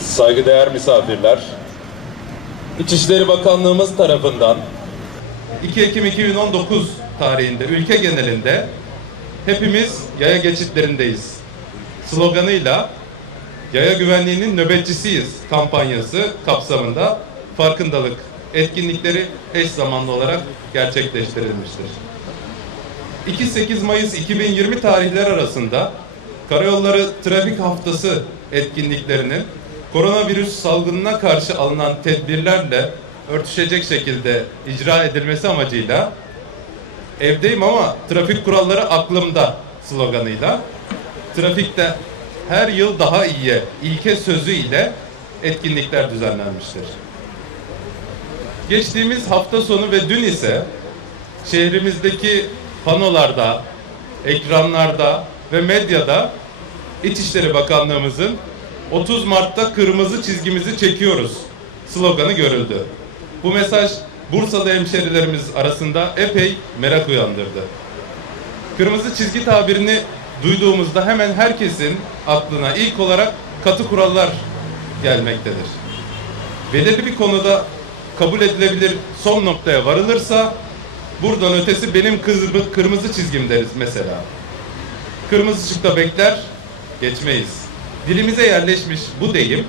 Saygıdeğer misafirler, İçişleri Bakanlığımız tarafından 2 Ekim 2019 tarihinde ülke genelinde hepimiz yaya geçitlerindeyiz sloganıyla yaya güvenliğinin nöbetçisiyiz kampanyası kapsamında farkındalık etkinlikleri eş zamanlı olarak gerçekleştirilmiştir. 2-8 Mayıs 2020 tarihler arasında Karayolları Trafik Haftası etkinliklerinin koronavirüs salgınına karşı alınan tedbirlerle örtüşecek şekilde icra edilmesi amacıyla evdeyim ama trafik kuralları aklımda sloganıyla trafikte her yıl daha iyiye ilke sözü ile etkinlikler düzenlenmiştir. Geçtiğimiz hafta sonu ve dün ise şehrimizdeki panolarda, ekranlarda ve medyada İçişleri Bakanlığımızın 30 Mart'ta kırmızı çizgimizi çekiyoruz sloganı görüldü. Bu mesaj Bursalı hemşerilerimiz arasında epey merak uyandırdı. Kırmızı çizgi tabirini duyduğumuzda hemen herkesin aklına ilk olarak katı kurallar gelmektedir. Belirli bir konuda kabul edilebilir son noktaya varılırsa buradan ötesi benim kızımı, kırmızı çizgim deriz mesela. Kırmızı ışıkta bekler, geçmeyiz. Dilimize yerleşmiş bu deyim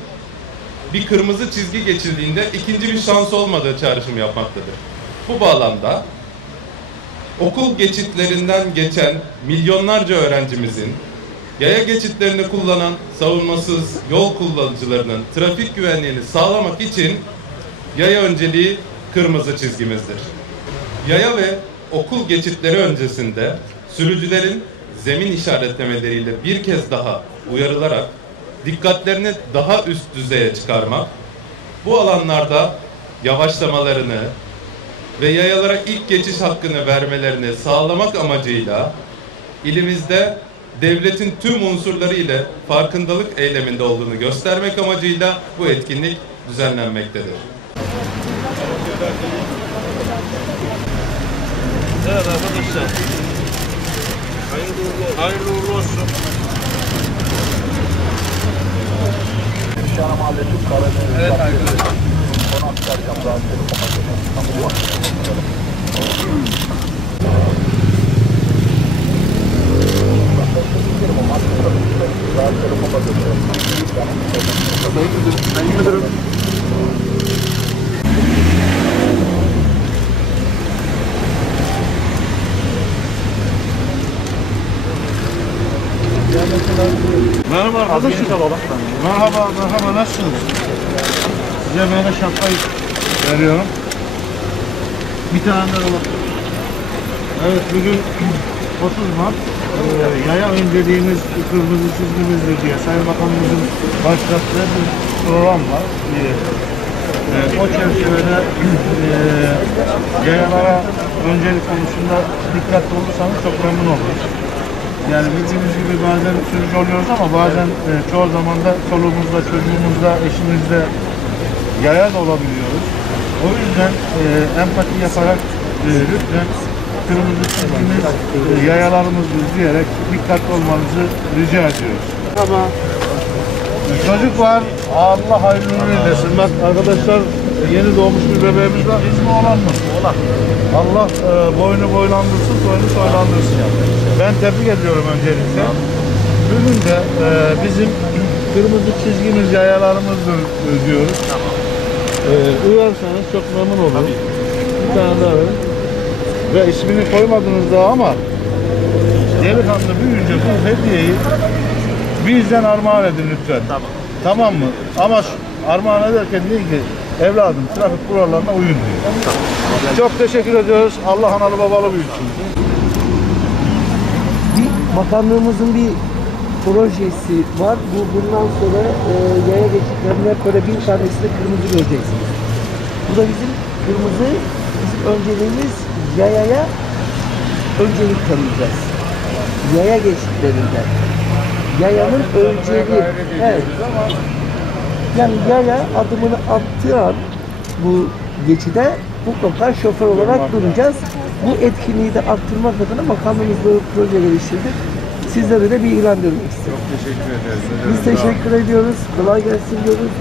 bir kırmızı çizgi geçildiğinde ikinci bir şans olmadığı çağrışım yapmaktadır. Bu bağlamda okul geçitlerinden geçen milyonlarca öğrencimizin yaya geçitlerini kullanan savunmasız yol kullanıcılarının trafik güvenliğini sağlamak için yaya önceliği kırmızı çizgimizdir. Yaya ve okul geçitleri öncesinde sürücülerin zemin işaretlemeleriyle bir kez daha uyarılarak dikkatlerini daha üst düzeye çıkarmak, bu alanlarda yavaşlamalarını ve yayalara ilk geçiş hakkını vermelerini sağlamak amacıyla ilimizde devletin tüm unsurları ile farkındalık eyleminde olduğunu göstermek amacıyla bu etkinlik düzenlenmektedir. Evet arkadaşlar. Hayırlı uğurlu, hayırlı uğurlu olsun. Evet arkadaşlar. Sayın Arkadaşım. Merhaba, merhaba nasılsınız? Size böyle şapkayı veriyorum. Bir tane de alalım. Evet bugün 30 Mart e, yaya önceliğimiz kırmızı çizgimizdir diye Sayın Bakanımızın başlattığı bir program var. E, e, o çerçevede e, yayalara öncelik konusunda dikkatli olursanız çok memnun oluruz. Yani bildiğiniz gibi bazen sürücü oluyoruz ama bazen e, çoğu zaman da çoluğumuzda, çocuğumuzda, eşimizde yaya da olabiliyoruz. O yüzden e, empati yaparak e, lütfen kırmızı çizgimiz, e, yayalarımızı diyerek dikkatli olmanızı rica ediyoruz. Ama çocuk var, Allah hayırlı eylesin. Bak arkadaşlar yeni doğmuş bir bebeğimiz var. İsmi olan mı? Olan. Allah e, boynu boylandırsın, soyunu soylandırsın. Ben tebrik ediyorum öncelikle. Bugün de e, bizim kırmızı çizgimiz yayalarımızdır e, diyoruz. E, uyarsanız çok memnun olurum. Bir tane daha verin. Ve ismini koymadınız daha ama delikanlı büyüyünce bu hediyeyi bizden armağan edin lütfen. Tamam. Tamam mı? Ama şu- armağan ederken değil ki evladım trafik kurallarına uyun diyor. Çok teşekkür ediyoruz. Allah analı babalı büyütsün. Bakanlığımızın bir projesi var. Bu bundan sonra e, yaya geçitlerine böyle bir tanesini kırmızı göreceksiniz. Bu da bizim kırmızı, bizim önceliğimiz yayaya öncelik tanıyacağız. Yaya geçitlerinde. Yayanın önceliği. Evet. Yani yaya adımını attığı an bu geçide mutlaka şoför olarak duracağız. Bu etkinliği de arttırmak adına makamımız böyle bir proje geliştirdik. Sizlere de bilgilendirmek istiyorum. Çok teşekkür ederiz. Biz teşekkür ediyoruz. Kolay gelsin diyoruz.